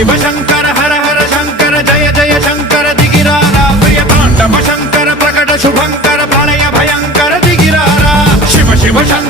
शिव शंकर हर हर शंकर जय जय शंकर दिगिरारा प्रिय तांडव शंकर प्रकट शुभंकर प्रलय भयंकर दिगिरारा शिव शिव शंकर